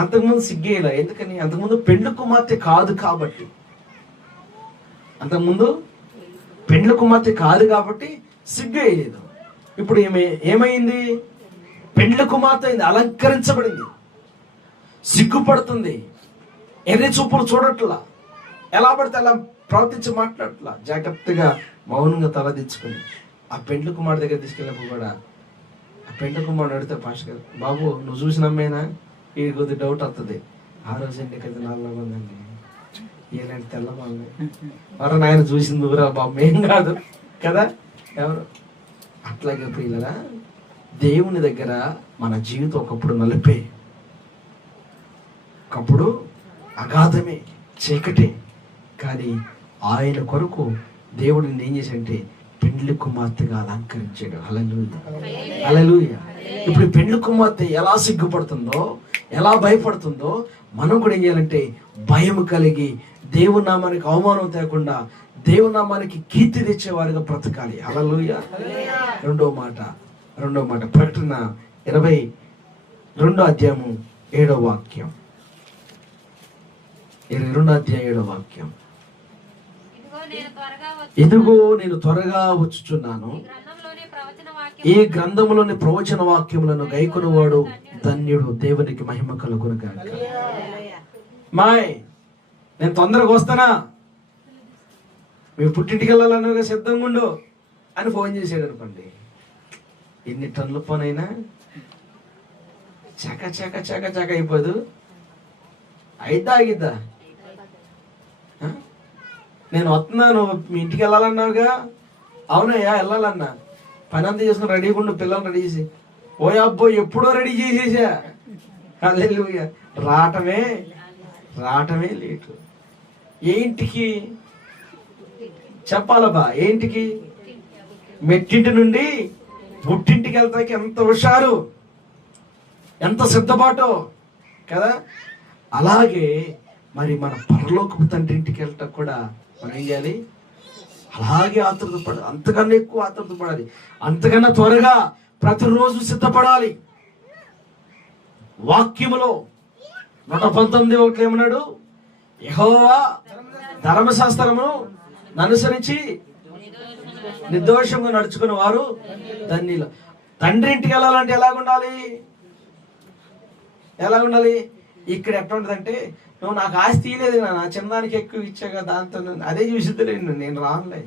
అంతకుముందు సిగ్గేలా, ఎందుకని? అంతకుముందు పెండ్లి కుమార్తె కాదు కాబట్టి. అంతకుముందు పెండ్లి కుమార్తె కాదు కాబట్టి సిగ్గేయలేదు. ఇప్పుడు ఏమైంది? పెండ్లి కుమార్తె అయింది, అలంకరించబడింది, సిగ్గుపడుతుంది, ఎర్రి చూపులు చూడట్లా, ఎలా పడితే అలా ప్రవర్తించి మాట్లాడట్లా, జాగ్రత్తగా మౌనంగా తలదించుకుని ఆ పెండ్లి కుమార్ దగ్గర తీసుకెళ్ళినప్పుడు కూడా ఆ పెండ్లి కుమారుడు అడిగితే, పాస్టర్ గారు, బాబు నువ్వు చూసిన అమ్మాయినా? ఈ కొద్ది డౌట్ వస్తుంది. ఆ రోజు అండి కదా 4 మంది ఇలాంటి తెల్లవాళ్ళు ఎవరు నాయన చూసింది ఊరా బాబు, ఏం కాదు కదా ఎవరు. అట్లాగే ప్రియులరా, దేవుని దగ్గర మన జీవితం ఒకప్పుడు నలిపే, ఒకప్పుడు అగాధమే, చీకటే. కానీ ఆయన కొరకు దేవుడు ఏం చేశాడంటే పెండ్లి కుమార్తెగా అలంకరించాడు. హల్లెలూయా, హల్లెలూయా. ఇప్పుడు పెండ్లి కుమార్తె ఎలా సిగ్గుపడుతుందో, ఎలా భయపడుతుందో, మనం కూడా ఏం చేయాలంటే భయం కలిగి దేవుని నామానికి అవమానం తేకుండా దేవుని నామానికి కీర్తి తెచ్చేవారుగా బ్రతకాలి. హల్లెలూయా. రెండో మాట ప్రకటన 22వ అధ్యాయము 7వ వాక్యం. 22వ అధ్యాయం 7వ వాక్యం. ఇదిగో నేను త్వరగా వచ్చుచున్నాను, ఈ గ్రంథములోని ప్రవచన వాక్యములను గైకొనువాడు ధన్యుడు, దేవునికి మహిమ కలుగును గాక. మాయ్ నేను తొందరగా వస్తానా, మేము పుట్టింటికి వెళ్ళాలన్నగా సిద్ధంగా ఉండు అని ఫోన్ చేసాడు అనుకోండి. ఎన్ని టన్నుల పనైనా చక చక చక చక అయిపోదు. ఆగిద్దా? నేను వస్తున్నాను, మీ ఇంటికి వెళ్ళాలన్నావుగా. అవునయ్యా వెళ్ళాలన్నా. పని అంతా చేసుకుని రెడీగా ఉండు, పిల్లలు రెడీ చేసి. ఓ అబ్బో ఎప్పుడో రెడీ చేసేసా. హల్లెలూయా. రావటమే లేటు. ఏంటికి చెప్పాలబ్బా? ఏంటికి? మెట్టింటి నుండి పుట్టింటికి వెళ్తాకి ఎంత హుషారు, ఎంత సిద్ధపాటు కదా. అలాగే మరి మన పరలోకపు తండ్రి ఇంటికి వెళ్ళటం కూడా మనం ఏం చేయాలి? అలాగే ఆతృతపడాలి, అంతకన్నా ఎక్కువ ఆతృతపడాలి, అంతకన్నా త్వరగా ప్రతిరోజు సిద్ధపడాలి. వాక్యములో 119 ఏమన్నాడు? యెహోవా ధర్మశాస్త్రమును అనుసరించి నిర్దోషంగా నడుచుకున్న వారు ధన్యులు. తండ్రి ఇంటికి వెళ్ళాలంటే ఎలాగుండాలి? ఇక్కడ ఎట్లా ఉంటుందంటే, నువ్వు నాకు ఆస్తి ఇవ్వలేదు నా చిన్నదానికి ఎక్కువ ఇచ్చాక దాంతో అదే చూసిద్దు నేను రానులే.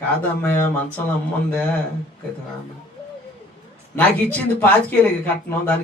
కాదమ్మాయ మంచంలో అమ్ముందే, నాకు ఇచ్చింది 25,000 కట్నం, దానికి